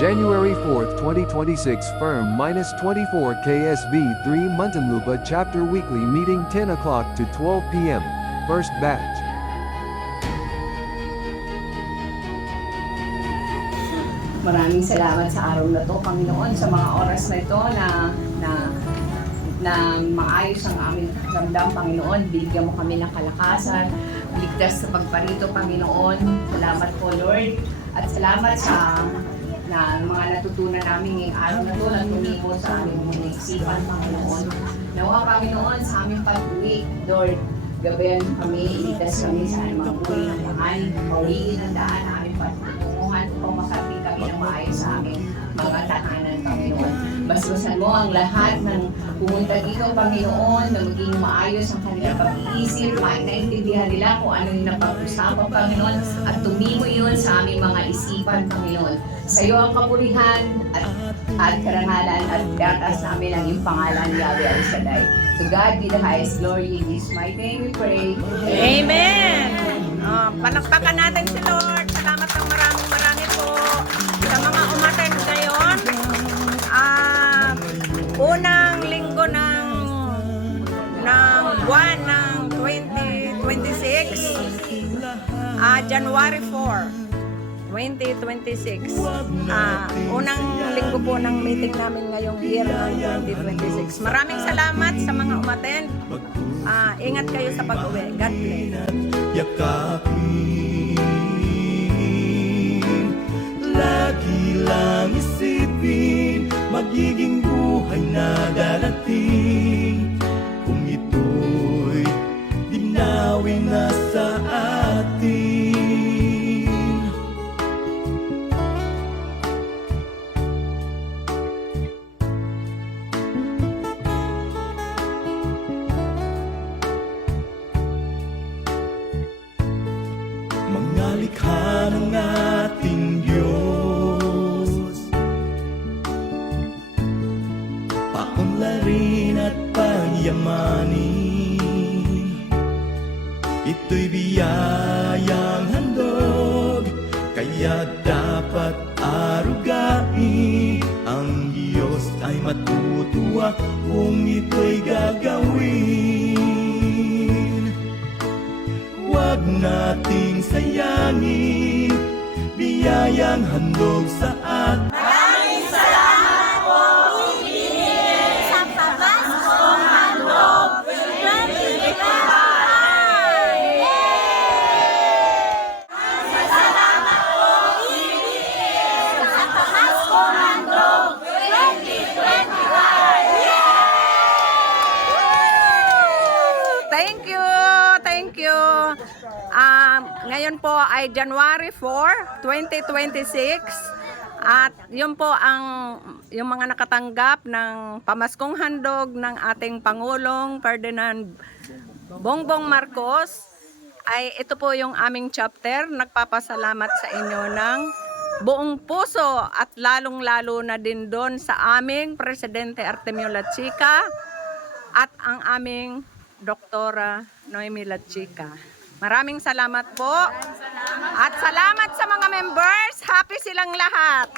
January 4, 2026 Firm-24 KSB 3 Muntinlupa Chapter Weekly Meeting 10 o'clock to 12 p.m. First Batch. Maraming salamat sa araw na to, Panginoon, sa mga oras na ito na maayos ang aming ramdam, Panginoon. Bigyan mo kami ng kalakasan, ligtas sa pagparito, Panginoon. Salamat po, Lord. At salamat sa mga natutunan namin ngayong araw na ito na tumimo sa aming mga isipan, Panginoon. Nawa, Panginoon, sa aming pag-uwi, Lord, gabayan kami, iligtas kami sa aming mga uwi ng daan, pauliin ang daan na aming patutunguhan upang makarating kami ng maayos sa aming mga tahanan, Panginoon. Basbasan mo ang lahat ng pumunta dito, Panginoon, na maging maayos ang kanilang pag-iisip, naintindihan nila kung ano yung napag-usapan, Panginoon, at tumimo yun sa aming mga isipan, Panginoon. Sa iyo ang kapurihan at karangalan at gatas namin ang iyong pangalan, Yahweh El Shaddai. To God be the highest glory. In His mighty name we pray. Amen! Palakpakan natin si Lord. Salamat ng marami po sa mga umattend ngayon. Unang linggo ng buwan ng 2026, January 4, 2026. Unang linggo po ng meeting namin ngayong year ng 2026. Maraming salamat sa mga umattend. Ingat kayo sa pag-uwi. God bless. Yakapin, lagi lang isipin, magiging buhay na darating. Kung ito'y dinawin na sa atin. Mga likha ng ating Diyos, paunlarin at pagyamanin. Ito'y biyayang handog, kaya dapat arugain. Ang Diyos ay matutuwa kung ito'y gagawin. Huwag nating sayangin biyayang handog sa atin. Maraming salamat po, ibinigay sa Pamaskong Handog 2025! Salamat po, ibinigay sa Pamaskong Handog 2025! Thank you! Thank you! Ngayon po ay January 4, 2026 at yun po yung mga nakatanggap ng pamaskong handog ng ating Pangulong Ferdinand Bongbong Marcos. Ay ito po yung aming chapter. Nagpapasalamat sa inyo ng buong puso at lalong-lalo na din doon sa aming Presidente Artemio Lachica at ang aming Doktora Noemi Lachica. Maraming salamat po. At salamat sa mga members. Happy silang lahat.